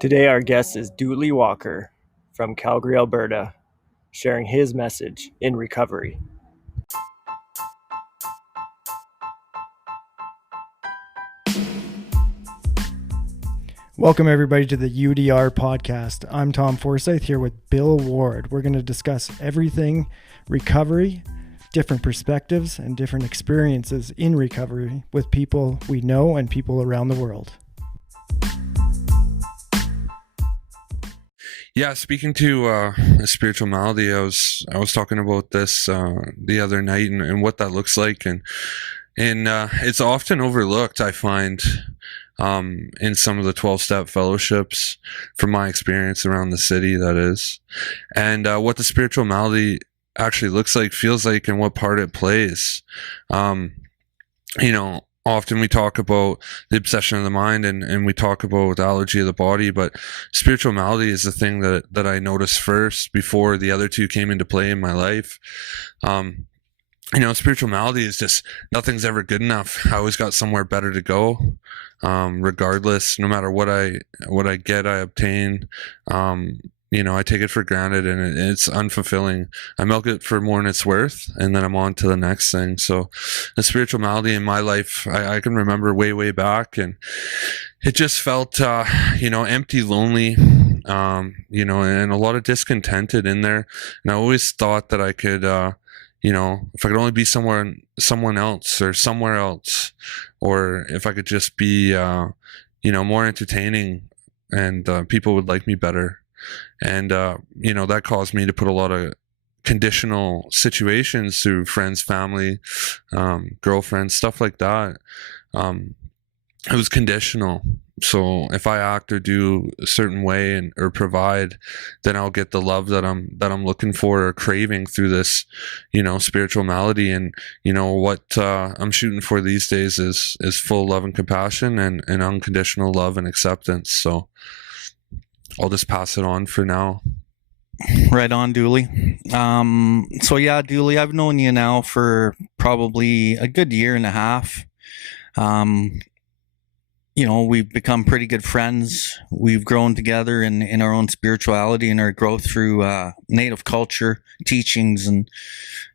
Today, our guest is Dooley Walker from Calgary, Alberta, sharing his message in recovery. Welcome, everybody, to the UDR podcast. I'm Tom Forsyth here with Bill Ward. We're going to discuss everything recovery, different perspectives, and different experiences in recovery with people we know and people around the world. Yeah, speaking to a spiritual malady, I was talking about this the other night and what that looks like, and it's often overlooked, I find, in some of the 12-step fellowships, from my experience around the city, that is, and what the spiritual malady actually looks like, feels like, and what part it plays. Often we talk about the obsession of the mind and we talk about the allergy of the body, but spiritual malady is the thing that I noticed first before the other two came into play in my life. Spiritual malady is just nothing's ever good enough. I always got somewhere better to go, regardless, no matter what I get, I obtain. I take it for granted, and it's unfulfilling. I milk it for more than it's worth, and then I'm on to the next thing. So the spiritual malady in my life, I can remember way back, and it just felt, empty, lonely, and a lot of discontented in there. And I always thought that I could, if I could only be someone else or somewhere else, or if I could just be, more entertaining, and people would like me better. And, that caused me to put a lot of conditional situations through friends, family, girlfriends, stuff like that. It was conditional. So if I act or do a certain way or provide, then I'll get the love that I'm looking for or craving through this, spiritual malady. And, what I'm shooting for these days is full love and compassion and unconditional love and acceptance. So I'll just pass it on for now. Right on, Dooley. Dooley, I've known you now for probably a good year and a half. We've become pretty good friends. We've grown together in our own spirituality and our growth through Native culture teachings and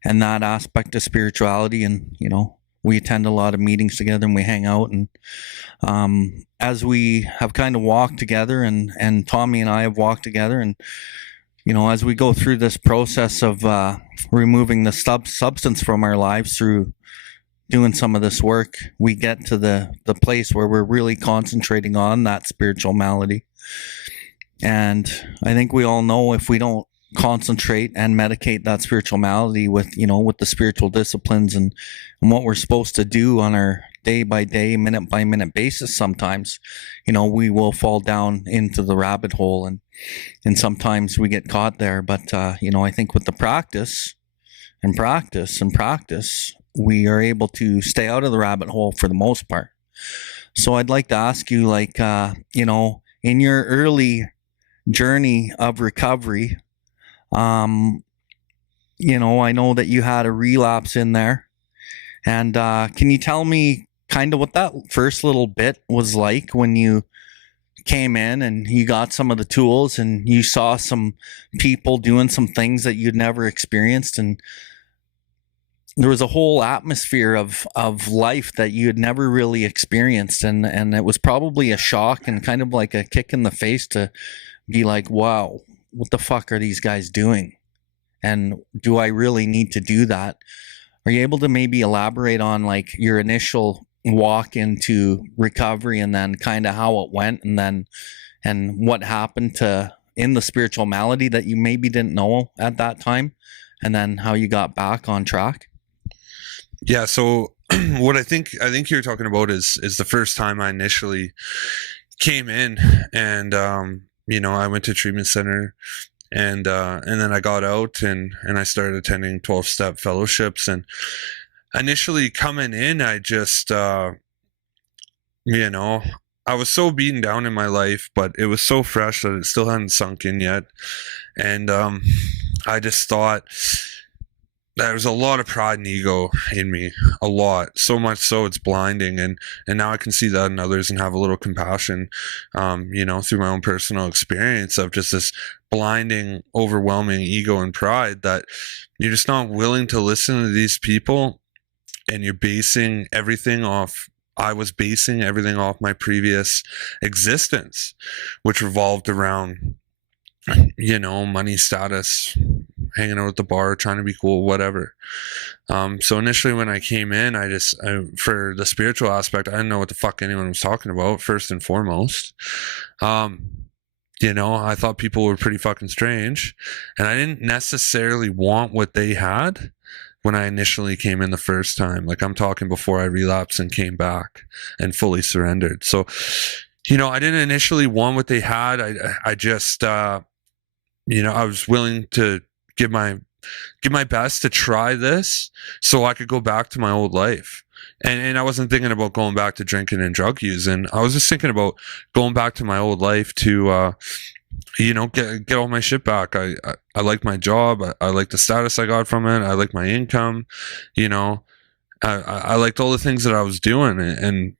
that aspect of spirituality. And, we attend a lot of meetings together and we hang out. And as we have kind of walked together and Tommy and I have walked together, and, as we go through this process of removing the substance from our lives through doing some of this work, we get to the place where we're really concentrating on that spiritual malady. And I think we all know, if we don't concentrate and medicate that spiritual malady with the spiritual disciplines and what we're supposed to do on our day by day, minute by minute basis, sometimes, we will fall down into the rabbit hole, and sometimes we get caught there. But, I think with the practice, we are able to stay out of the rabbit hole for the most part. So I'd like to ask you, in your early journey of recovery, I know that you had a relapse in there, and can you tell me kind of what that first little bit was like when you came in and you got some of the tools and you saw some people doing some things that you'd never experienced, and there was a whole atmosphere of life that you had never really experienced, and it was probably a shock and kind of like a kick in the face to be like, wow, what the fuck are these guys doing? And do I really need to do that? Are you able to maybe elaborate on like your initial walk into recovery, and then kind of how it went, and what happened in the spiritual malady that you maybe didn't know at that time, and then how you got back on track? Yeah. So what I think you're talking about is the first time I initially came in, and, I went to treatment center, and then I got out and I started attending 12-step fellowships. And initially coming in, I just, I was so beaten down in my life, but it was so fresh that it still hadn't sunk in yet. And I just thought, there's a lot of pride and ego in me, a lot, so much so it's blinding, and now I can see that in others and have a little compassion, through my own personal experience of just this blinding, overwhelming ego and pride that you're just not willing to listen to these people, and you're basing everything off. I was basing everything off my previous existence, which revolved around, money, status, hanging out at the bar, trying to be cool, whatever. So initially when I came in, for the spiritual aspect, I didn't know what the fuck anyone was talking about, first and foremost. I thought people were pretty fucking strange, and I didn't necessarily want what they had when I initially came in the first time. Like, I'm talking before I relapsed and came back and fully surrendered. So, I didn't initially want what they had. I just, I was willing to give my best to try this so I could go back to my old life. And I wasn't thinking about going back to drinking and drug using. I was just thinking about going back to my old life to, get all my shit back. I like my job. I like the status I got from it. I like my income. I liked all the things that I was doing and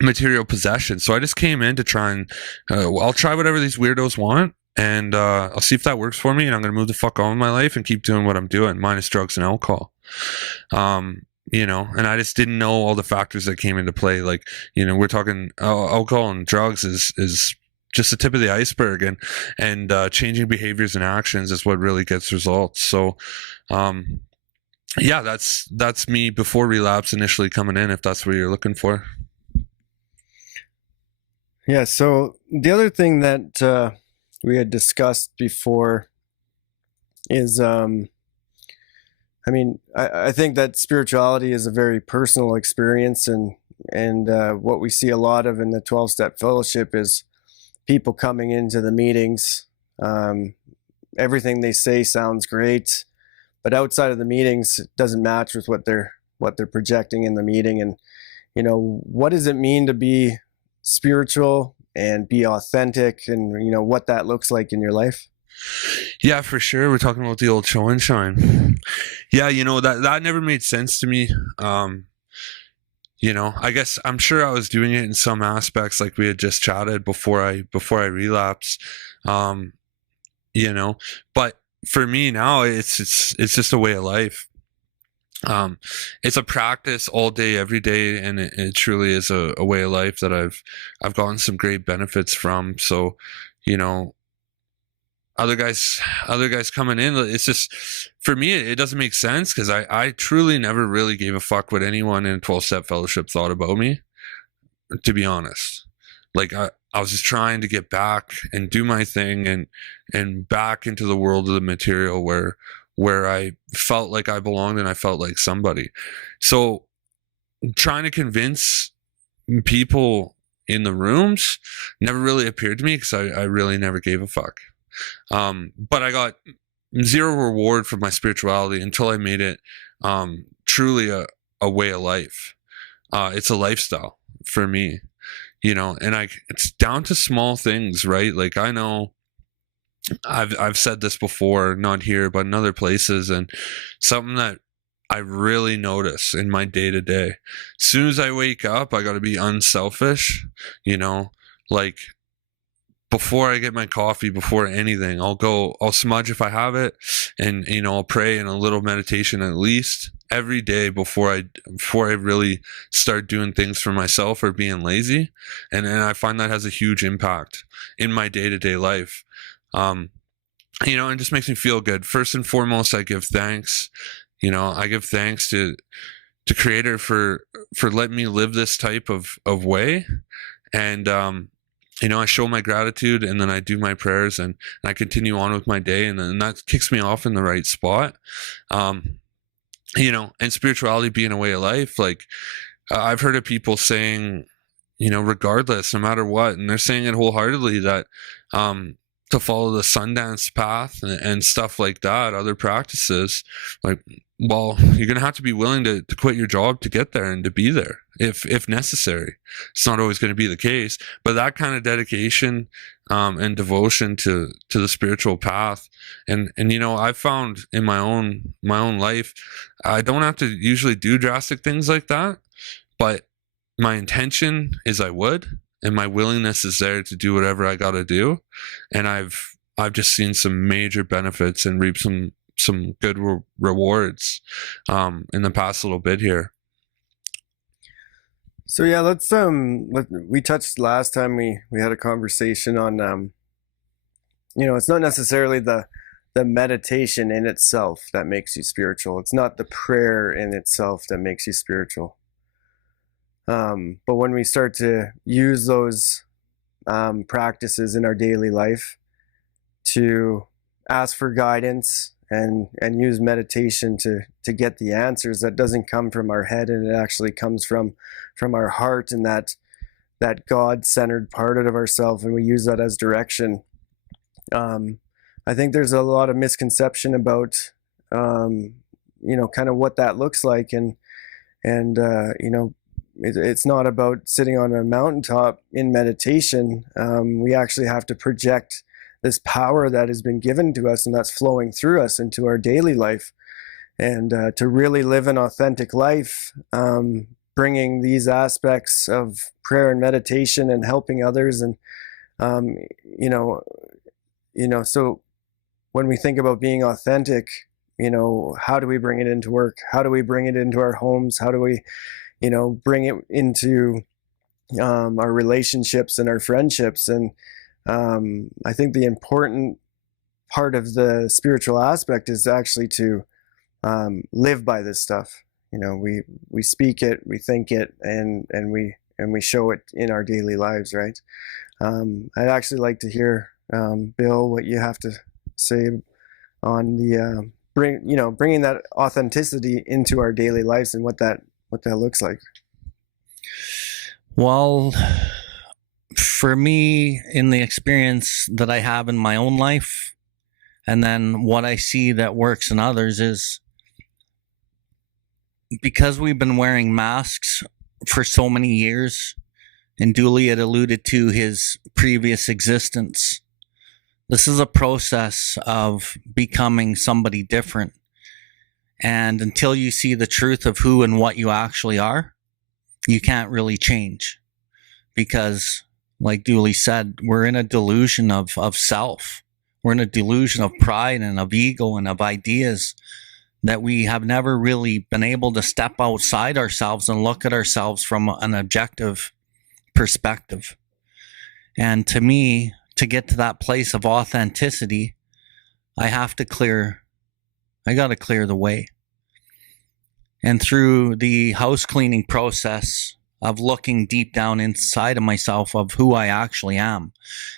material possession. So I just came in to try and I'll try whatever these weirdos want, and I'll see if that works for me, and I'm going to move the fuck on with my life and keep doing what I'm doing, minus drugs and alcohol. And I just didn't know all the factors that came into play. Like, we're talking alcohol and drugs is just the tip of the iceberg, and changing behaviors and actions is what really gets results. So, that's me before relapse initially coming in, if that's what you're looking for. Yeah. So the other thing that we had discussed before is, I think that spirituality is a very personal experience, and what we see a lot of in the 12-step fellowship is people coming into the meetings. Everything they say sounds great, but outside of the meetings, it doesn't match with what they're projecting in the meeting. And what does it mean to be spiritual and be authentic, and what that looks like in your life? Yeah, for sure. We're talking about the old show and shine. Yeah, that never made sense to me. I guess I'm sure I was doing it in some aspects, like we had just chatted before I relapsed. But for me now, it's just a way of life. It's a practice all day, every day, and it truly is a way of life that I've gotten some great benefits from. So, other guys coming in, it's just, for me, it doesn't make sense, because I truly never really gave a fuck what anyone in 12-step fellowship thought about me, to be honest. Like, I was just trying to get back and do my thing and back into the world of the material where I felt like I belonged and I felt like somebody. So trying to convince people in the rooms never really appeared to me, because I really never gave a fuck. But I got zero reward for my spirituality until I made it truly a way of life. It's a lifestyle for me, and it's down to small things, right? Like, I know I've said this before, not here, but in other places, and something that I really notice in my day-to-day. As soon as I wake up, I got to be unselfish, like, before I get my coffee, before anything, I'll smudge if I have it, and I'll pray and a little meditation at least every day before I really start doing things for myself or being lazy, and I find that has a huge impact in my day-to-day life. It just makes me feel good. First and foremost, I give thanks. I give thanks to Creator for letting me live this type of way, and I show my gratitude, and then I do my prayers, and I continue on with my day, and then that kicks me off in the right spot. And spirituality being a way of life, like, I've heard of people saying, regardless, no matter what, and they're saying it wholeheartedly, that to follow the Sundance path and stuff like that, other practices, like, well, you're going to have to be willing to quit your job to get there and to be there if necessary. It's not always going to be the case, but that kind of dedication and devotion to the spiritual path. And I've found in my own life, I don't have to usually do drastic things like that, but my intention is I would, and my willingness is there to do whatever I got to do. And I've just seen some major benefits and reaped some good rewards in the past little bit here. So yeah, we touched last time we had a conversation on it's not necessarily the meditation in itself that makes you spiritual. It's not the prayer in itself that makes you spiritual. But when we start to use those practices in our daily life to ask for guidance and use meditation to get the answers, that doesn't come from our head, and it actually comes from our heart and that God-centered part of ourselves, and we use that as direction. I think there's a lot of misconception about kind of what that looks like, and it's not about sitting on a mountaintop in meditation. We actually have to project this power that has been given to us and that's flowing through us into our daily life, and to really live an authentic life, bringing these aspects of prayer and meditation and helping others. And so when we think about being authentic, how do we bring it into work? How do we bring it into our homes? How do we bring it into our relationships and our friendships? And I think the important part of the spiritual aspect is actually to live by this stuff. We speak it, we think it, and we show it in our daily lives, right? I'd actually like to hear, Bill, what you have to say on the bringing that authenticity into our daily lives and what that looks like. Well, for me, in the experience that I have in my own life, and then what I see that works in others, is because we've been wearing masks for so many years, and Dooley had alluded to his previous existence, this is a process of becoming somebody different. And until you see the truth of who and what you actually are, you can't really change. Because, like Dooley said, we're in a delusion of self. We're in a delusion of pride and of ego and of ideas that we have never really been able to step outside ourselves and look at ourselves from an objective perspective. And to me, to get to that place of authenticity, I got to clear the way. And through the house cleaning process of looking deep down inside of myself of who I actually am.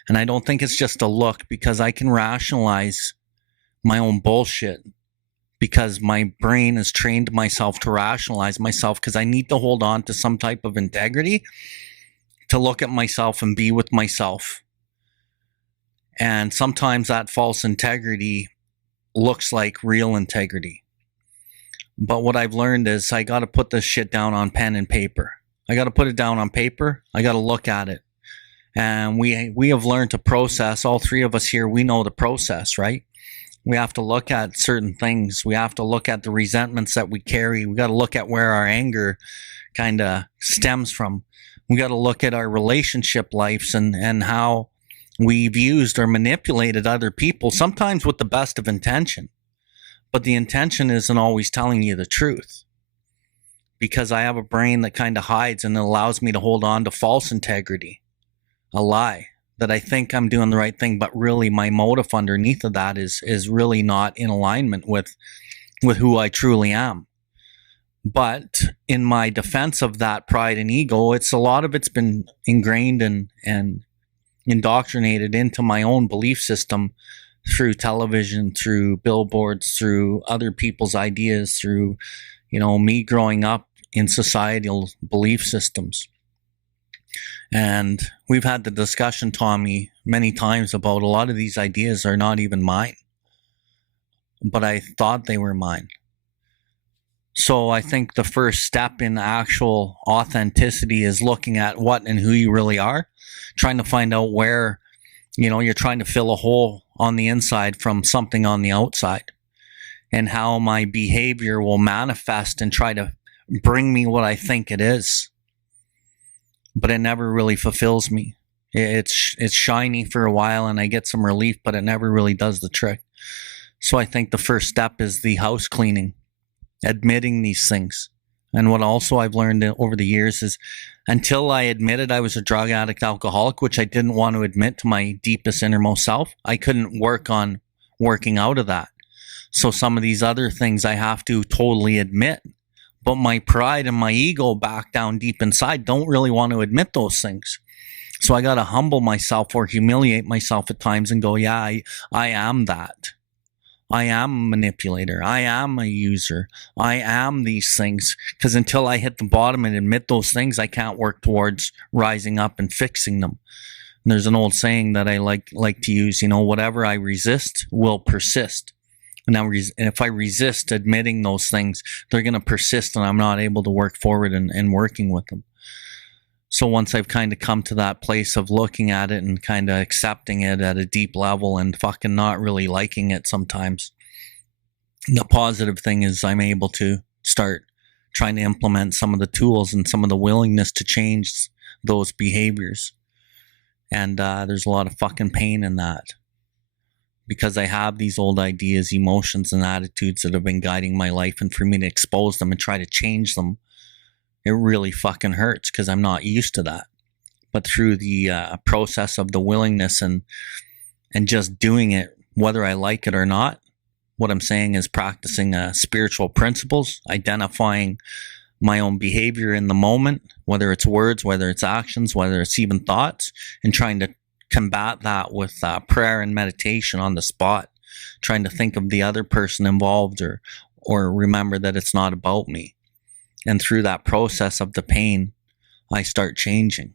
And I don't think it's just a look, because I can rationalize my own bullshit, because my brain has trained myself to rationalize myself, because I need to hold on to some type of integrity to look at myself and be with myself. And sometimes that false integrity looks like real integrity. But what I've learned is I got to put this shit down on pen and paper. I got to put it down on paper. I got to look at it. And we have learned to process. All three of us here, we know the process, right? We have to look at certain things. We have to look at the resentments that we carry. We got to look at where our anger kind of stems from. We got to look at our relationship lives and how we've used or manipulated other people, sometimes with the best of intention. But the intention isn't always telling you the truth, because I have a brain that kind of hides and it allows me to hold on to false integrity, a lie that I think I'm doing the right thing, but really my motive underneath of that is really not in alignment with who I truly am. But in my defense of that pride and ego, a lot of it's been ingrained and indoctrinated into my own belief system through television, through billboards, through other people's ideas, through, me growing up in societal belief systems. And we've had the discussion, Tommy, many times about a lot of these ideas are not even mine, but I thought they were mine. So I think the first step in actual authenticity is looking at what and who you really are, trying to find out where You're trying to fill a hole on the inside from something on the outside, and how my behavior will manifest and try to bring me what I think it is. But it never really fulfills me. It's shiny for a while and I get some relief, but it never really does the trick. So I think the first step is the house cleaning, admitting these things. And what also I've learned over the years is, until I admitted I was a drug addict, alcoholic, which I didn't want to admit to my deepest innermost self, I couldn't work on working out of that. So some of these other things I have to totally admit. But my pride and my ego back down deep inside don't really want to admit those things. So I got to humble myself or humiliate myself at times and go, yeah, I am that. I am a manipulator. I am a user. I am these things. Because until I hit the bottom and admit those things, I can't work towards rising up and fixing them. And there's an old saying that I like to use, whatever I resist will persist. Now, if I resist admitting those things, they're going to persist and I'm not able to work forward and working with them. So once I've kind of come to that place of looking at it and kind of accepting it at a deep level and fucking not really liking it sometimes, the positive thing is I'm able to start trying to implement some of the tools and some of the willingness to change those behaviors. And there's a lot of fucking pain in that, because I have these old ideas, emotions, and attitudes that have been guiding my life, and for me to expose them and try to change them, it really fucking hurts because I'm not used to that. But through the process of the willingness and just doing it, whether I like it or not, what I'm saying is practicing spiritual principles, identifying my own behavior in the moment, whether it's words, whether it's actions, whether it's even thoughts, and trying to combat that with prayer and meditation on the spot, trying to think of the other person involved or remember that it's not about me. And through that process of the pain, I start changing.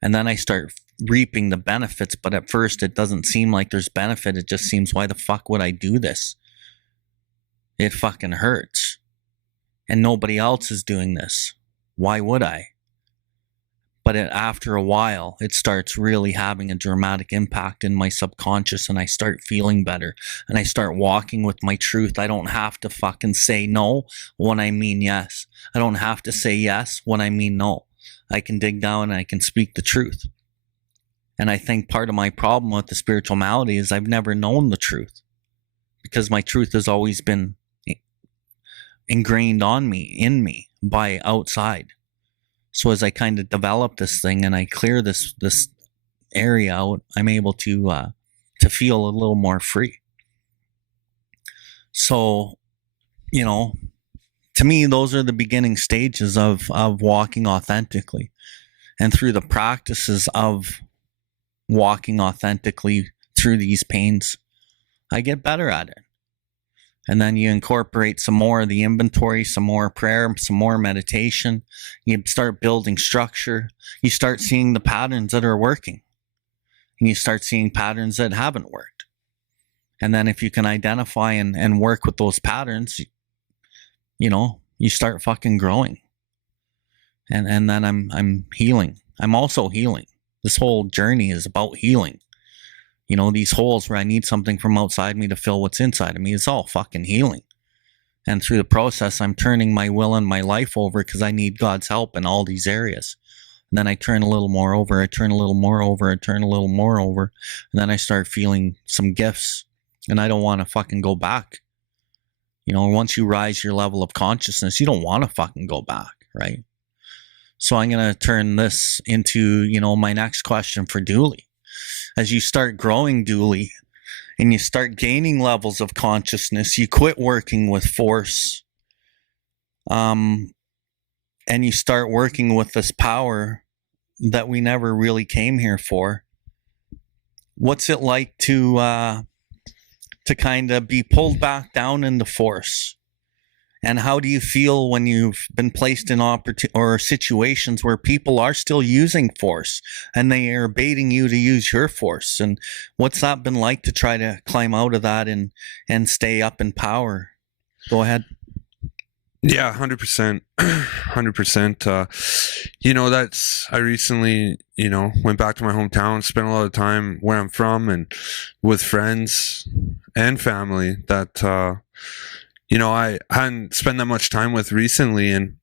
And then I start reaping the benefits, but at first it doesn't seem like there's benefit. It just seems, why the fuck would I do this? It fucking hurts. And nobody else is doing this. Why would I? But after a while, it starts really having a dramatic impact in my subconscious, and I start feeling better, and I start walking with my truth. I don't have to fucking say no when I mean yes. I don't have to say yes when I mean no. I can dig down and I can speak the truth. And I think part of my problem with the spiritual malady is I've never known the truth, because my truth has always been ingrained in me by outside. So as I kind of develop this thing and I clear this area out, I'm able to feel a little more free. So, to me, those are the beginning stages of walking authentically. And through the practices of walking authentically through these pains, I get better at it. And then you incorporate some more of the inventory, some more prayer, some more meditation. You start building structure. You start seeing the patterns that are working. And you start seeing patterns that haven't worked. And then if you can identify and work with those patterns, you start fucking growing. And then I'm healing. I'm also healing. This whole journey is about healing. These holes where I need something from outside me to fill what's inside of me, it's all fucking healing. And through the process, I'm turning my will and my life over because I need God's help in all these areas. And then I turn a little more over, I turn a little more over, I turn a little more over. And then I start feeling some gifts. And I don't want to fucking go back. Once you rise your level of consciousness, you don't want to fucking go back, right? So I'm going to turn this into, my next question for Dooley. As you start growing, Dooley, and you start gaining levels of consciousness, you quit working with force, and you start working with this power that we never really came here for. What's it like to kind of be pulled back down into force? And how do you feel when you've been placed in situations where people are still using force and they are baiting you to use your force? And what's that been like to try to climb out of that and stay up in power? Go ahead. Yeah, 100%. 100%. I recently, went back to my hometown, spent a lot of time where I'm from and with friends and family that, I hadn't spent that much time with recently. And,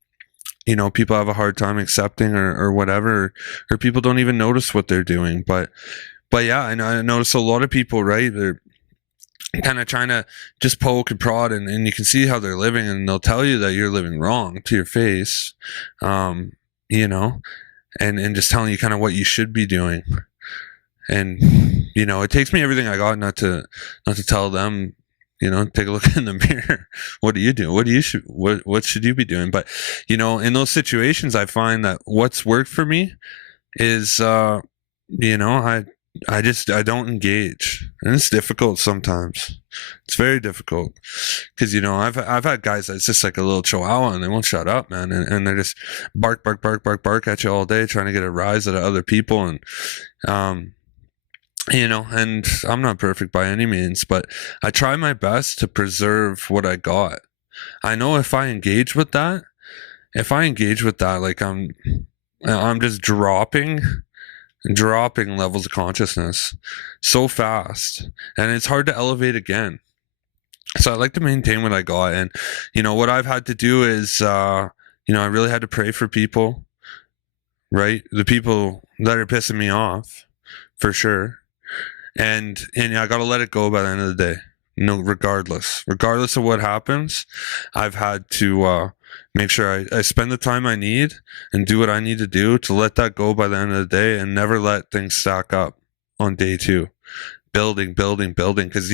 people have a hard time accepting or whatever, or people don't even notice what they're doing. But yeah, I notice a lot of people, right? They're kind of trying to just poke and prod, and you can see how they're living, and they'll tell you that you're living wrong to your face, you know, and just telling you kind of what you should be doing. And, it takes me everything I got not to tell them, take a look in the mirror. What are you doing? What should you be doing? But, in those situations, I find that what's worked for me is, I don't engage, and it's difficult sometimes. It's very difficult because I've had guys that's just like a little chihuahua and they won't shut up, man, and they're just bark at you all day trying to get a rise out of other people, and and I'm not perfect by any means, but I try my best to preserve what I got. I know if I engage with that, like I'm just dropping levels of consciousness so fast, and it's hard to elevate again. So I like to maintain what I got, and what I've had to do is I really had to pray for people, right? The people that are pissing me off, for sure, and I got to let it go by the end of the day. Regardless of what happens, I've had to make sure I spend the time I need and do what I need to do to let that go by the end of the day, and never let things stack up on day two. Building, because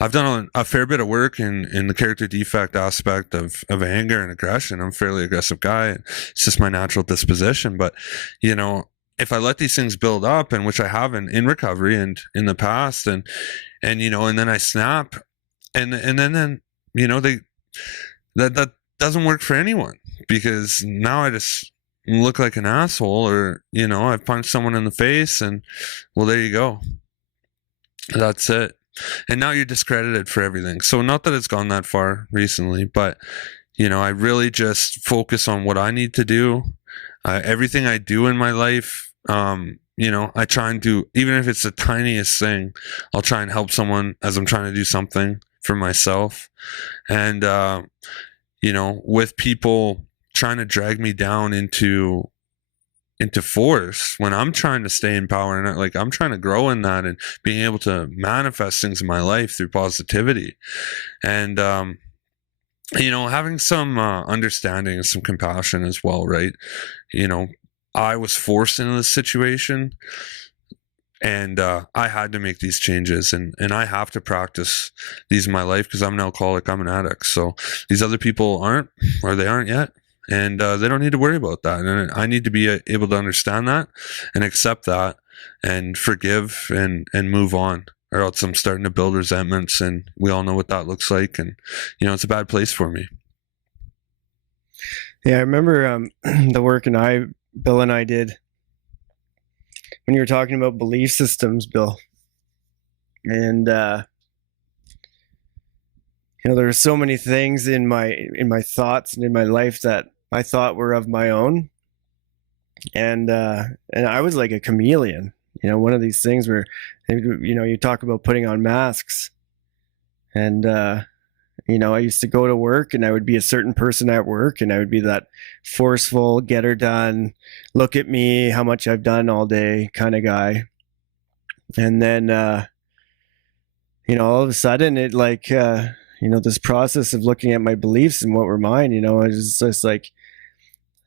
I've done a fair bit of work in the character defect aspect of anger and aggression. I'm a fairly aggressive guy. It's just my natural disposition. But if I let these things build up, and which I have in recovery and in the past, and then I snap, and then that doesn't work for anyone, because now I just look like an asshole, or I punched someone in the face, and well, there you go. That's it. And now you're discredited for everything. So not that it's gone that far recently, but I really just focus on what I need to do. Everything I do in my life, I try and do, even if it's the tiniest thing, I'll try and help someone as I'm trying to do something for myself. And with people trying to drag me down into force when I'm trying to stay in power, and like I'm trying to grow in that and being able to manifest things in my life through positivity, and having some understanding and some compassion as well, right? I was forced into this situation, and I had to make these changes, and I have to practice these in my life because I'm an alcoholic, I'm an addict. So these other people aren't, or they aren't yet. And they don't need to worry about that. And I need to be able to understand that and accept that and forgive and move on, or else I'm starting to build resentments, and we all know what that looks like. And, it's a bad place for me. Yeah, I remember the work Bill and I did when you were talking about belief systems, Bill. And, there were so many things in my thoughts and in my life that I thought were of my own, and I was like a chameleon. One of these things where, you talk about putting on masks, and I used to go to work, and I would be a certain person at work, and I would be that forceful, get her done, look at me, how much I've done all day kind of guy, and then all of a sudden it like. This process of looking at my beliefs and what were mine, it was just like,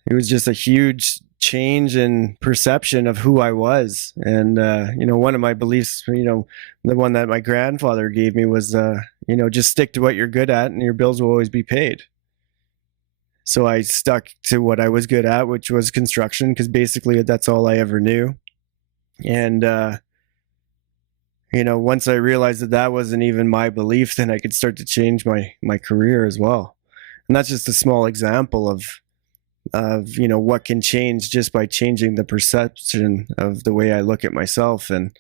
it was just a huge change in perception of who I was. And, one of my beliefs, the one that my grandfather gave me was, just stick to what you're good at and your bills will always be paid. So I stuck to what I was good at, which was construction, because basically that's all I ever knew. And, once I realized that wasn't even my belief, then I could start to change my career as well. And that's just a small example of what can change just by changing the perception of the way I look at myself. And,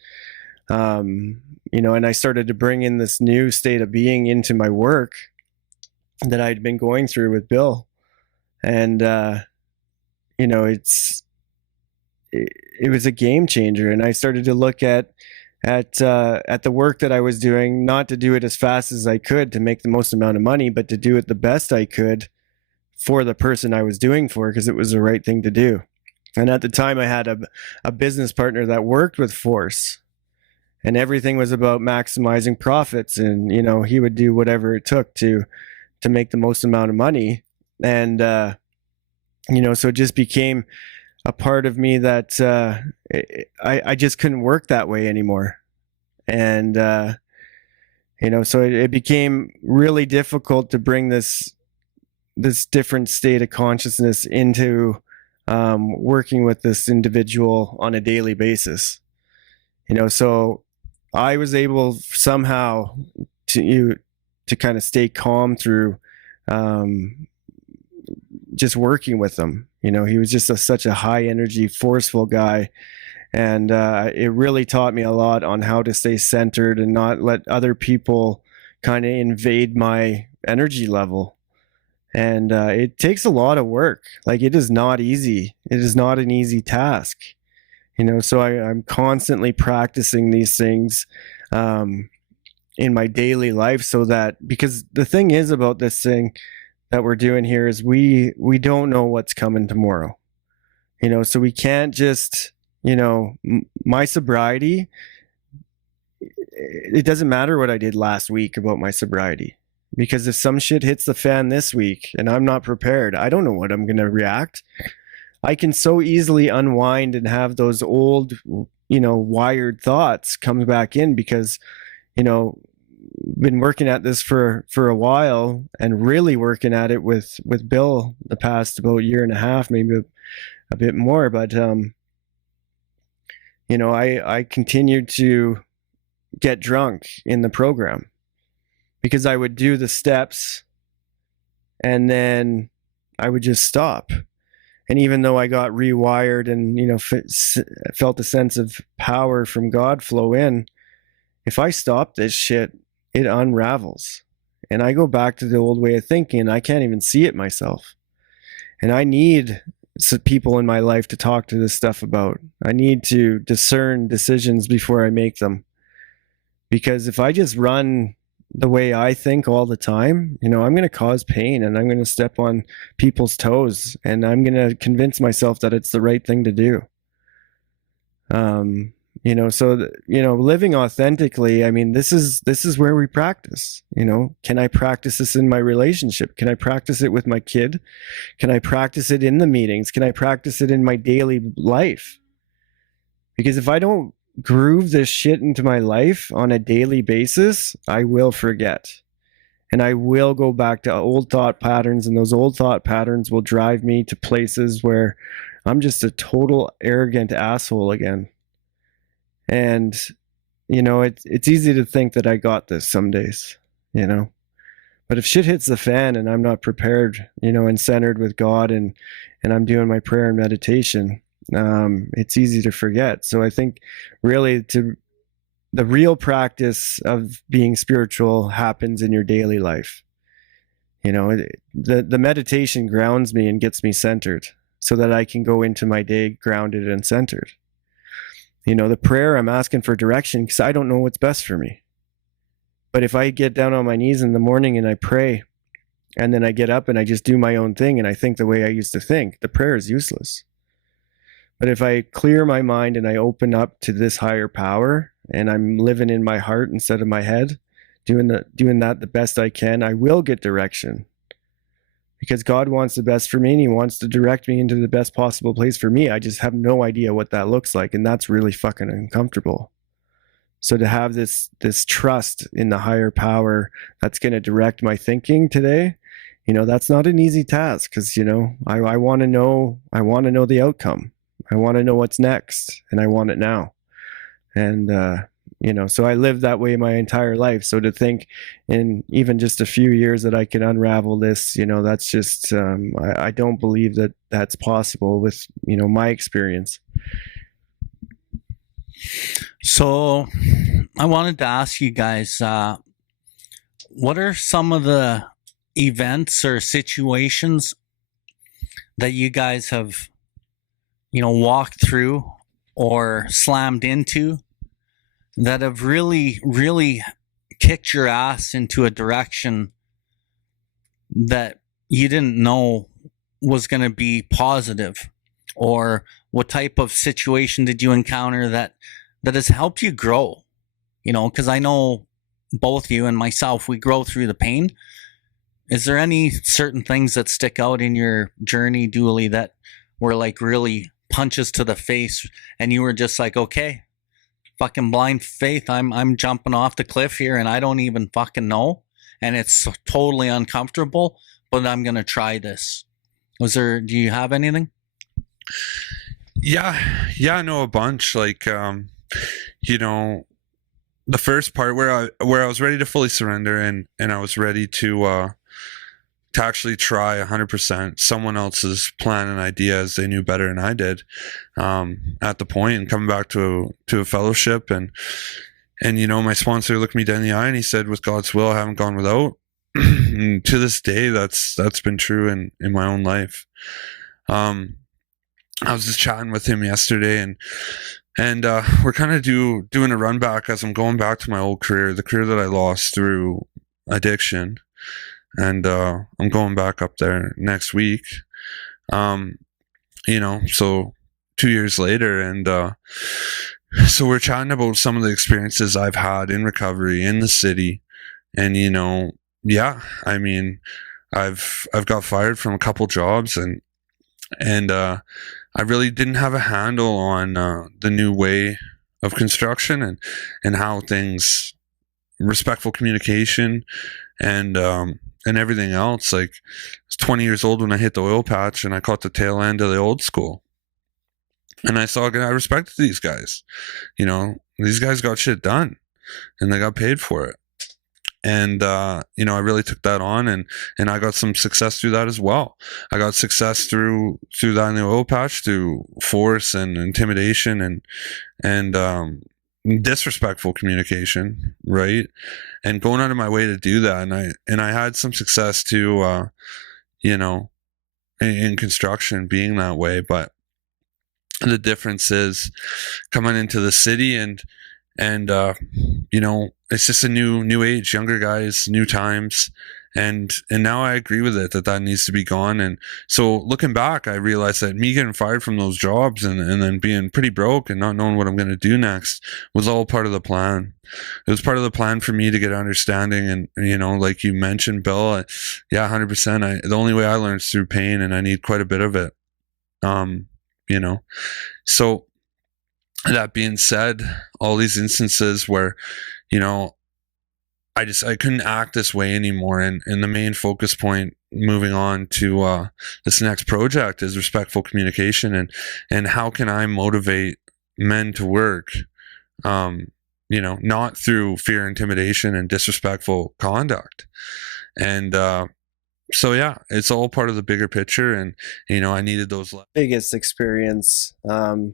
and I started to bring in this new state of being into my work. that I'd been going through with Bill. And, you know, it was a game changer. And I started to look at the work that I was doing, not to do it as fast as I could to make the most amount of money, but to do it the best I could for the person I was doing for, because it was the right thing to do. And at the time I had a business partner that worked with Force, and everything was about maximizing profits. And, you know, he would do whatever it took to make the most amount of money. And, you know, so it just became a part of me that I just couldn't work that way anymore. And, you know, so it became really difficult to bring this different state of consciousness into working with this individual on a daily basis. You know, so I was able somehow to kind of stay calm through just working with him. You know, he was just such a high energy, forceful guy. And it really taught me a lot on how to stay centered and not let other people kind of invade my energy level. And it takes a lot of work. Like, it is not easy. It is not an easy task. You know, so I'm constantly practicing these things in my daily life, so that, because the thing is about this thing that we're doing here is we don't know what's coming tomorrow. You know, so we can't just, you know, my sobriety, it doesn't matter what I did last week about my sobriety, because if some shit hits the fan this week and I'm not prepared, I don't know what I'm going to react. I can so easily unwind and have those old, you know, wired thoughts come back in, because, you know, been working at this for a while, and really working at it with Bill the past about year and a half, maybe a bit more. But, you know, I continued to get drunk in the program, because I would do the steps and then I would just stop. And even though I got rewired and, you know, felt a sense of power from God flow in, if I stop this shit, it unravels. And I go back to the old way of thinking, and I can't even see it myself. And I need some people in my life to talk to this stuff about. I need to discern decisions before I make them. Because if I just run the way I think all the time, you know, I'm going to cause pain, and I'm going to step on people's toes, and I'm going to convince myself that it's the right thing to do. You know, so, you know, living authentically, I mean, this is where we practice. You know, can I practice this in my relationship? Can I practice it with my kid? Can I practice it in the meetings? Can I practice it in my daily life? Because if I don't groove this shit into my life on a daily basis, I will forget. And I will go back to old thought patterns, and those old thought patterns will drive me to places where I'm just a total arrogant asshole again. And, you know, it's easy to think that I got this some days, you know, but if shit hits the fan and I'm not prepared, you know, and centered with God, and I'm doing my prayer and meditation, it's easy to forget. So I think really the real practice of being spiritual happens in your daily life. You know, the meditation grounds me and gets me centered, so that I can go into my day grounded and centered. You know, the prayer, I'm asking for direction because I don't know what's best for me. But if I get down on my knees in the morning and I pray, and then I get up and I just do my own thing and I think the way I used to think, the prayer is useless. But if I clear my mind and I open up to this higher power, and I'm living in my heart instead of my head, doing that the best I can, I will get direction. Because God wants the best for me, and he wants to direct me into the best possible place for me. I just have no idea what that looks like, and that's really fucking uncomfortable. So to have this trust in the higher power that's going to direct my thinking today, you know, that's not an easy task, because, you know, I want to know the outcome. I want to know what's next, and I want it now. And you know, so I lived that way my entire life. So to think in even just a few years that I could unravel this, you know, that's just, I don't believe that that's possible with, you know, my experience. So I wanted to ask you guys, what are some of the events or situations that you guys have, walked through or slammed into that have really, really kicked your ass into a direction that you didn't know was going to be positive? Or what type of situation did you encounter that has helped you grow? Because I know both you and myself, we grow through the pain. Is there any certain things that stick out in your journey, Dooley, that were like really punches to the face and you were just like, okay, fucking blind faith, I'm jumping off the cliff here and I don't even fucking know, and it's totally uncomfortable, but I'm gonna try this? Do you have anything? Yeah, I know a bunch. Like, the first part where I was ready to fully surrender and I was ready to actually try 100% someone else's plan and idea as they knew better than I did, at the point, and coming back to a fellowship, and my sponsor looked me dead in the eye and he said, with God's will, I haven't gone without. And to this day, that's been true in my own life. I was just chatting with him yesterday, and we're kind of doing a run back as I'm going back to my old career, the career that I lost through addiction, and I'm going back up there next week. So 2 years later, and so we're chatting about some of the experiences I've had in recovery in the city, and yeah, I mean, I've got fired from a couple jobs, and I really didn't have a handle on the new way of construction and how things, respectful communication, and everything else. Like, I was 20 years old when I hit the oil patch, and I caught the tail end of the old school. And I respected these guys. These guys got shit done, and they got paid for it. And, I really took that on, and I got some success through that as well. I got success through that in the oil patch, through force and intimidation and disrespectful communication, right? And going out of my way to do that. And I had some success too, in construction being that way. But the difference is coming into the city and it's just a new age, younger guys, new times, and now I agree with it that needs to be gone. And so looking back, I realized that me getting fired from those jobs and then being pretty broke and not knowing what I'm going to do next was all part of the plan. It was part of the plan for me to get understanding, and like you mentioned, Bill, 100%. The only way I learn is through pain, and I need quite a bit of it. So that being said, all these instances where, I couldn't act this way anymore. And the main focus point moving on to this next project is respectful communication and how can I motivate men to work, not through fear, intimidation, and disrespectful conduct. And so, yeah, it's all part of the bigger picture. And, I needed those. Biggest experience. That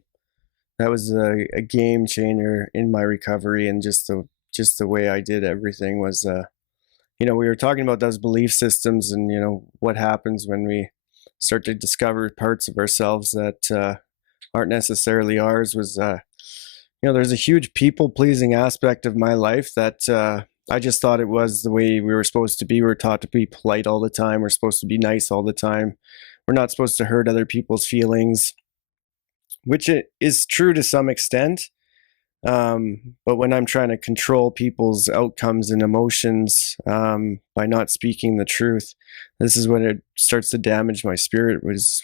was a game changer in my recovery, and just the way I did everything was, we were talking about those belief systems and, what happens when we start to discover parts of ourselves that aren't necessarily ours. Was, there's a huge people-pleasing aspect of my life that I just thought it was the way we were supposed to be. We were taught to be polite all the time. We're supposed to be nice all the time. We're not supposed to hurt other people's feelings, which it is true to some extent. But when I'm trying to control people's outcomes and emotions by not speaking the truth, this is when it starts to damage my spirit, was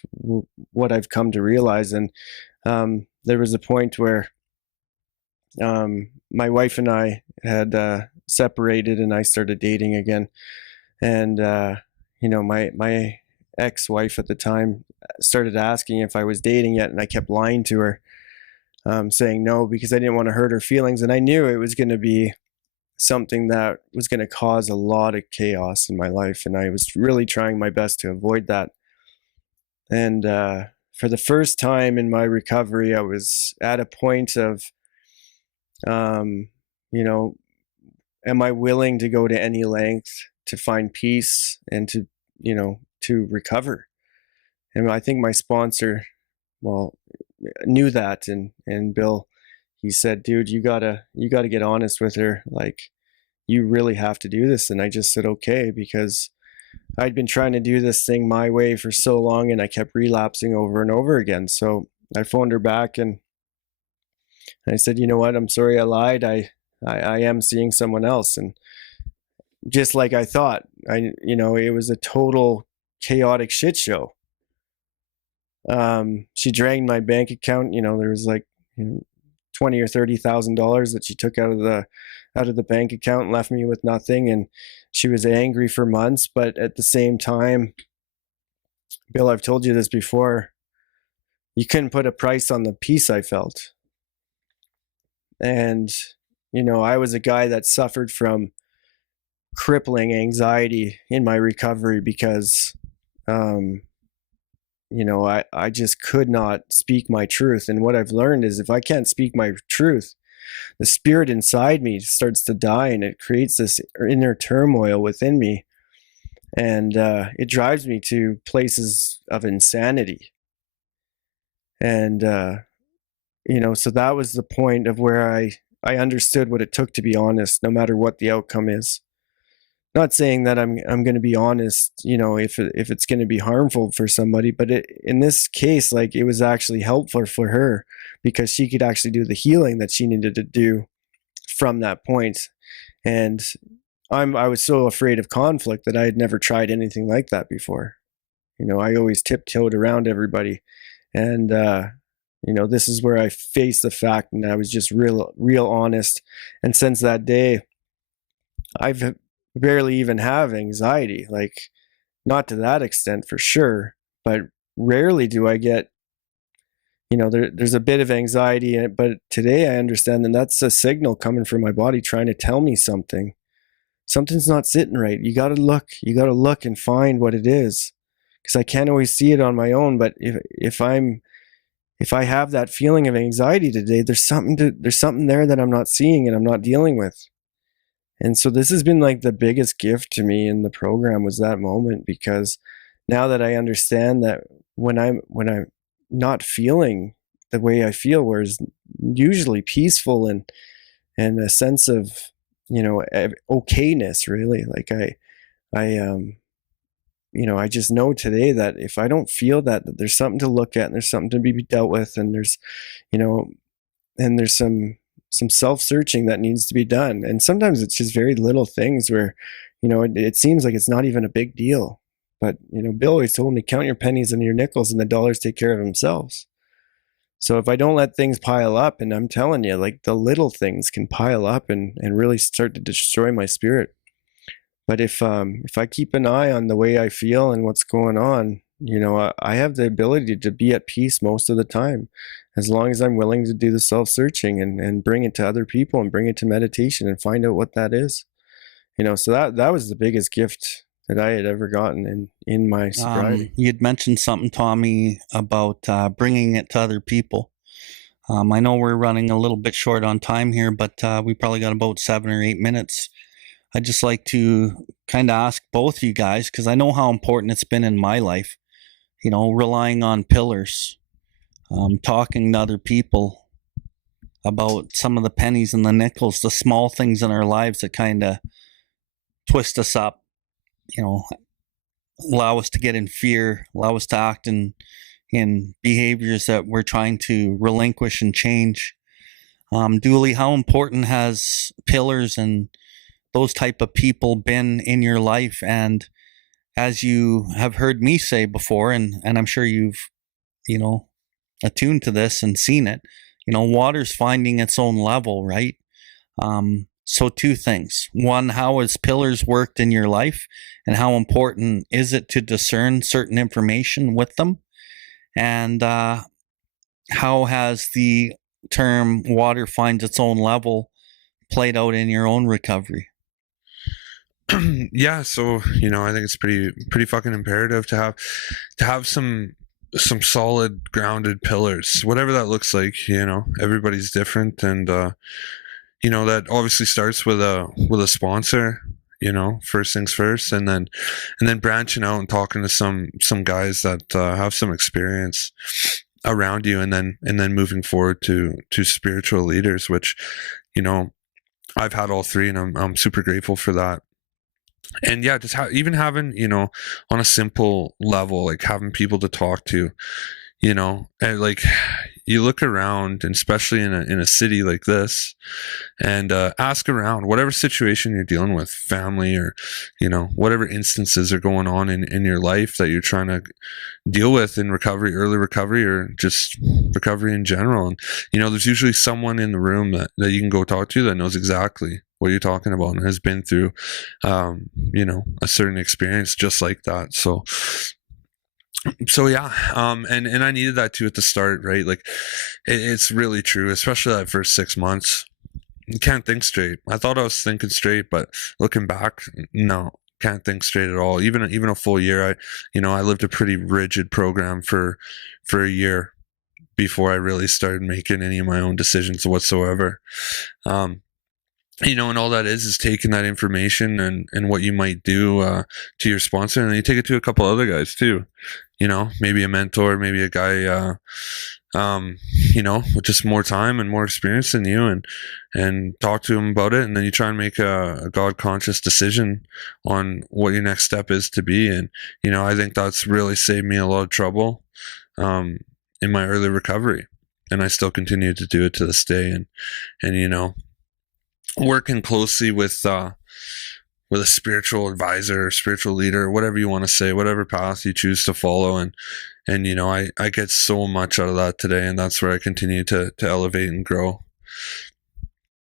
what I've come to realize. And there was a point where my wife and I had separated, and I started dating again. And, my ex-wife at the time started asking if I was dating yet, and I kept lying to her, saying no, because I didn't want to hurt her feelings. And I knew it was going to be something that was going to cause a lot of chaos in my life, and I was really trying my best to avoid that. And for the first time in my recovery, I was at a point of, am I willing to go to any length find peace and to, to recover. And I think my sponsor, knew that, and Bill, he said, dude, you gotta get honest with her. Like, you really have to do this. And I just said, okay, because I'd been trying to do this thing my way for so long, and I kept relapsing over and over again. So I phoned her back and I said, you know what? I'm sorry I lied. I am seeing someone else. And just like I thought, it was a total chaotic shit show. She drained my bank account. There was like, $20,000 or $30,000 that she took out of the bank account and left me with nothing. And she was angry for months. But at the same time, Bill, I've told you this before, you couldn't put a price on the peace I felt. And, I was a guy that suffered from crippling anxiety in my recovery because, I just could not speak my truth. And what I've learned is if I can't speak my truth, the spirit inside me starts to die, and it creates this inner turmoil within me. And it drives me to places of insanity. And, so that was the point of where I understood what it took to be honest, no matter what the outcome is. Not saying that I'm going to be honest, if it's going to be harmful for somebody, but in this case, like, it was actually helpful for her because she could actually do the healing that she needed to do from that point. And I was so afraid of conflict that I had never tried anything like that before. I always tiptoed around everybody, and this is where I faced the fact, and I was just real honest. And since that day, I've barely even have anxiety, like, not to that extent for sure, but rarely do I get, there's a bit of anxiety in it, but today I understand that that's a signal coming from my body trying to tell me something's not sitting right. You got to look and find what it is, because I can't always see it on my own. But if I have that feeling of anxiety today, there's something there that I'm not seeing and I'm not dealing with. And so this has been like the biggest gift to me in the program, was that moment, because now that I understand that when I'm not feeling the way I feel, where it's usually peaceful and a sense of, okayness, really, like I just know today that if I don't feel that there's something to look at and there's something to be dealt with, and there's, and there's some self-searching that needs to be done. And sometimes it's just very little things where, it seems like it's not even a big deal. But, Bill always told me, count your pennies and your nickels and the dollars take care of themselves. So if I don't let things pile up, and I'm telling you, like, the little things can pile up and really start to destroy my spirit. But if I keep an eye on the way I feel and what's going on, I have the ability to be at peace most of the time, as long as I'm willing to do the self-searching and bring it to other people and bring it to meditation and find out what that is. So that was the biggest gift that I had ever gotten in my sobriety. You'd mentioned something, Tommy, about bringing it to other people. I know we're running a little bit short on time here, but we probably got about 7 or 8 minutes. I'd just like to kind of ask both of you guys, because I know how important it's been in my life, relying on pillars, talking to other people about some of the pennies and the nickels, the small things in our lives that kind of twist us up, allow us to get in fear, allow us to act in behaviors that we're trying to relinquish and change. Dooley, how important has pillars and those type of people been in your life? And as you have heard me say before, and I'm sure you've, attuned to this and seen it, water's finding its own level, right? So 2 things. One, how has pillars worked in your life, and how important is it to discern certain information with them? And how has the term water finds its own level played out in your own recovery? Yeah, so I think it's pretty fucking imperative to have some solid grounded pillars, whatever that looks like. Everybody's different, and that obviously starts with a sponsor, first things first, and then branching out and talking to some guys that have some experience around you, and then moving forward to spiritual leaders, which I've had all three, and I'm super grateful for that. And yeah, just even having, on a simple level, like having people to talk to, and like you look around, and especially in a city like this, and ask around whatever situation you're dealing with, family, or whatever instances are going on in your life that you're trying to deal with in recovery, early recovery, or just recovery in general. And there's usually someone in the room that you can go talk to that knows exactly what you're talking about and has been through a certain experience just like that. So yeah, and I needed that too at the start, right? Like it's really true, especially that first 6 months. You can't think straight. I thought I was thinking straight, but looking back, no, can't think straight at all. Even a full year, I lived a pretty rigid program for a year before I really started making any of my own decisions whatsoever. And all that is taking that information and what you might do to your sponsor, and then you take it to a couple other guys too. Maybe a mentor, maybe a guy, with just more time and more experience than you, and talk to him about it. And then you try and make a God conscious decision on what your next step is to be. And, I think that's really saved me a lot of trouble, in my early recovery. And I still continue to do it to this day. And working closely with a spiritual advisor, spiritual leader, whatever you want to say, whatever path you choose to follow. And I get so much out of that today, and that's where I continue to elevate and grow.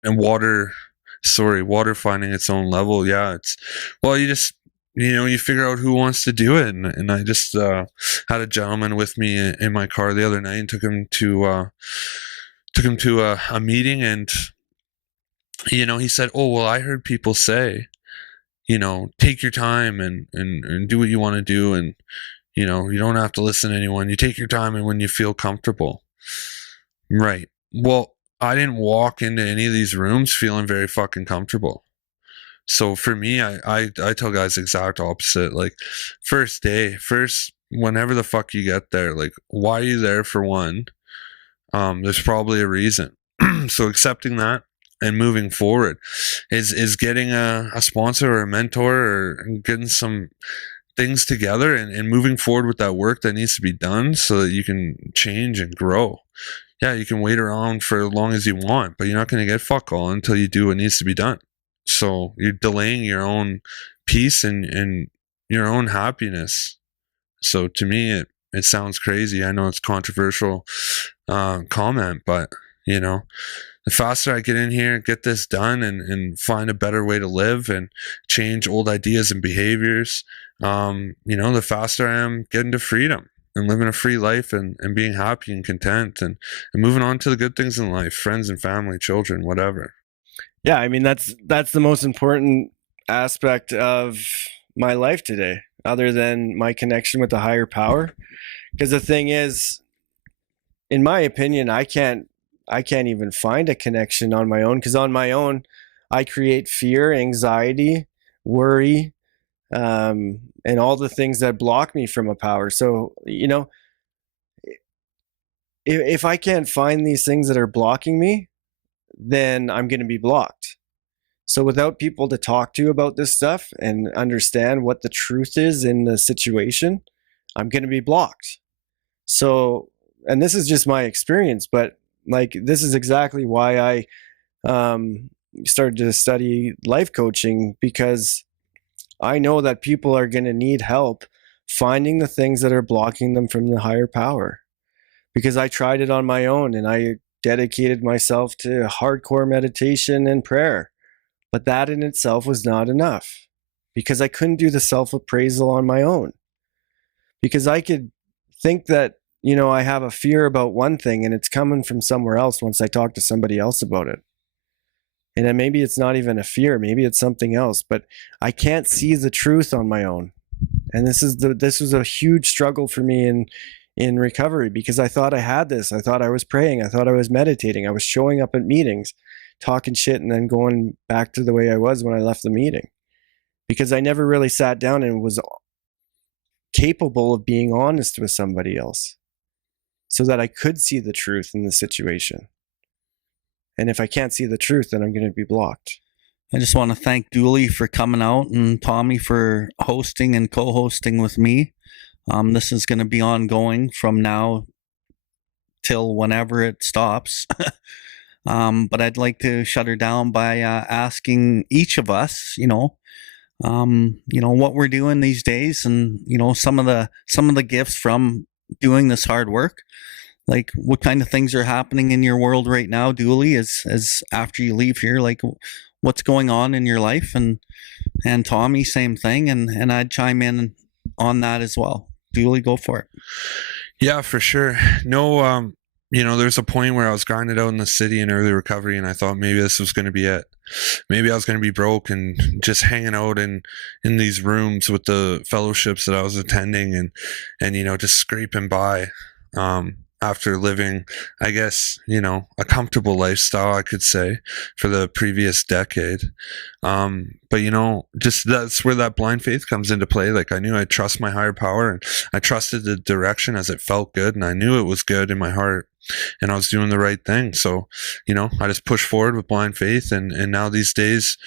And water finding its own level. Yeah, you just, you figure out who wants to do it. And I just had a gentleman with me in my car the other night and took him to a meeting, and he said, "Oh, well, I heard people say, take your time and do what you want to do. And, you don't have to listen to anyone. You take your time and when you feel comfortable." Right. Well, I didn't walk into any of these rooms feeling very fucking comfortable. So for me, I tell guys the exact opposite. Like whenever the fuck you get there, like, why are you there for one? There's probably a reason. So accepting that and moving forward is getting a sponsor or a mentor, or getting some things together and moving forward with that work that needs to be done so that you can change and grow. Yeah, you can wait around for as long as you want, but you're not going to get fuck all until you do what needs to be done. So you're delaying your own peace and your own happiness. So to me, it sounds crazy. I know it's controversial comment, but the faster I get in here, get this done, and find a better way to live and change old ideas and behaviors, the faster I am getting to freedom and living a free life and being happy and content and moving on to the good things in life, friends and family, children, whatever. Yeah, I mean, that's the most important aspect of my life today, other than my connection with the higher power. Because the thing is, in my opinion, I can't even find a connection on my own, because on my own, I create fear, anxiety, worry, and all the things that block me from a power. So, if I can't find these things that are blocking me, then I'm going to be blocked. So without people to talk to about this stuff and understand what the truth is in the situation, I'm going to be blocked. So, and this is just my experience, but like, this is exactly why I started to study life coaching, because I know that people are going to need help finding the things that are blocking them from the higher power. Because I tried it on my own, and I dedicated myself to hardcore meditation and prayer. But that in itself was not enough, because I couldn't do the self-appraisal on my own. Because I could think that, I have a fear about one thing, and it's coming from somewhere else once I talk to somebody else about it. And then maybe it's not even a fear, maybe it's something else, but I can't see the truth on my own. And this was a huge struggle for me in recovery, because I thought I had this. I thought I was praying. I thought I was meditating. I was showing up at meetings, talking shit, and then going back to the way I was when I left the meeting. because I never really sat down and was capable of being honest with somebody else so that I could see the truth in the situation. And if I can't see the truth, then I'm going to be blocked. I just want to thank Dooley for coming out and Tommy for hosting and co-hosting with me. This is going to be ongoing from now till whenever it stops. But I'd like to shut her down by asking each of us, what we're doing these days, and some of the gifts from doing this hard work. Like, what kind of things are happening in your world right now, Dooley, as after you leave here? Like, what's going on in your life? And Tommy, same thing. And I'd chime in on that as well. Dooley, go for it. Yeah, for sure. No, there's a point where I was grinding out in the city in early recovery, and I thought maybe this was going to be it. Maybe I was going to be broke and just hanging out in these rooms with the fellowships that I was attending, and just scraping by. After living, I guess, a comfortable lifestyle, I could say, for the previous decade. But just that's where that blind faith comes into play. Like, I knew I'd trust my higher power, and I trusted the direction as it felt good, and I knew it was good in my heart, and I was doing the right thing. So, I just pushed forward with blind faith, and now these days,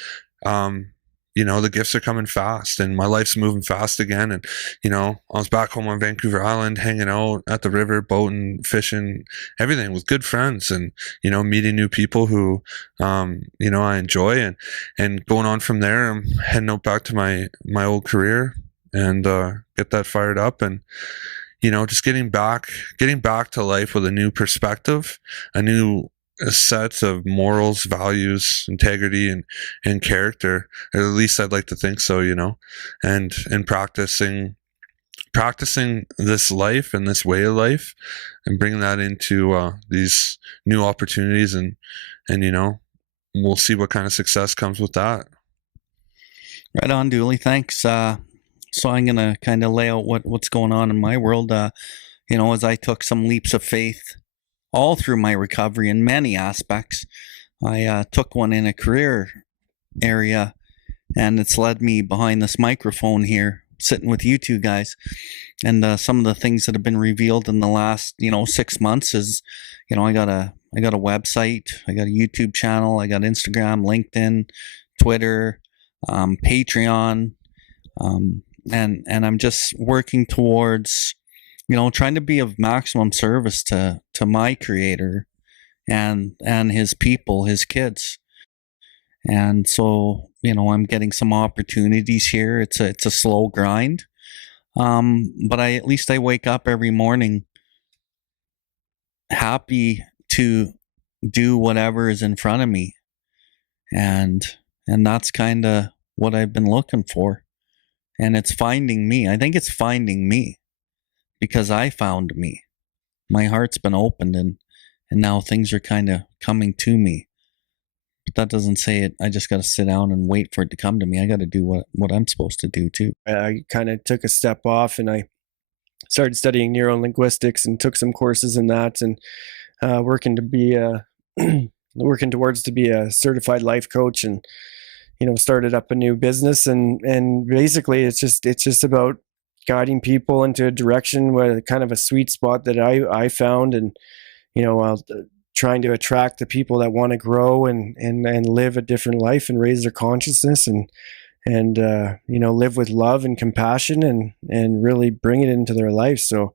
the gifts are coming fast, and my life's moving fast again. And, I was back home on Vancouver Island, hanging out at the river, boating, fishing, everything with good friends, and, meeting new people who, I enjoy, and going on from there. I'm heading out back to my old career and, get that fired up, and, just getting back to life with a new perspective, a new sets of morals, values, integrity, and character. Or at least I'd like to think so, and practicing this life and this way of life, and bringing that into these new opportunities, and we'll see what kind of success comes with that. Right on, Dooley. Thanks. So I'm gonna kind of lay out what's going on in my world. As I took some leaps of faith all through my recovery in many aspects. I took one in a career area, and it's led me behind this microphone here, sitting with you two guys. And some of the things that have been revealed in the last 6 months is, I got a website, I got a YouTube channel, I got Instagram, LinkedIn, Twitter, Patreon, and I'm just working towards trying to be of maximum service to my creator and his people, his kids. And so, I'm getting some opportunities here. It's a slow grind. But at least I wake up every morning happy to do whatever is in front of me. And that's kind of what I've been looking for. And it's finding me. I think it's finding me. Because I found me. My heart's been opened, and now things are kind of coming to me. But that doesn't say it. I just got to sit down and wait for it to come to me. I got to do what I'm supposed to do too. I kind of took a step off, and I started studying neurolinguistics and took some courses in that, and working towards to be a certified life coach, and started up a new business, and basically it's just about guiding people into a direction where kind of a sweet spot that I found, and trying to attract the people that want to grow and live a different life and raise their consciousness and live with love and compassion and really bring it into their life. So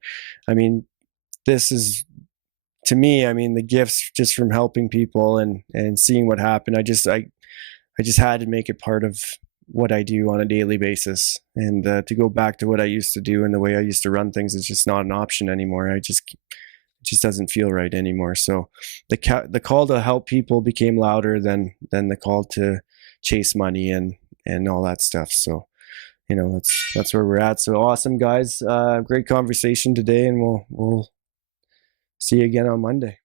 this is, to me, the gifts just from helping people and seeing what happened. I just had to make it part of what I do on a daily basis, and to go back to what I used to do and the way I used to run things is just not an option anymore. It just doesn't feel right anymore. So the call to help people became louder than the call to chase money and all that stuff. So that's where we're at. So awesome, guys. Great conversation today, and we'll see you again on Monday.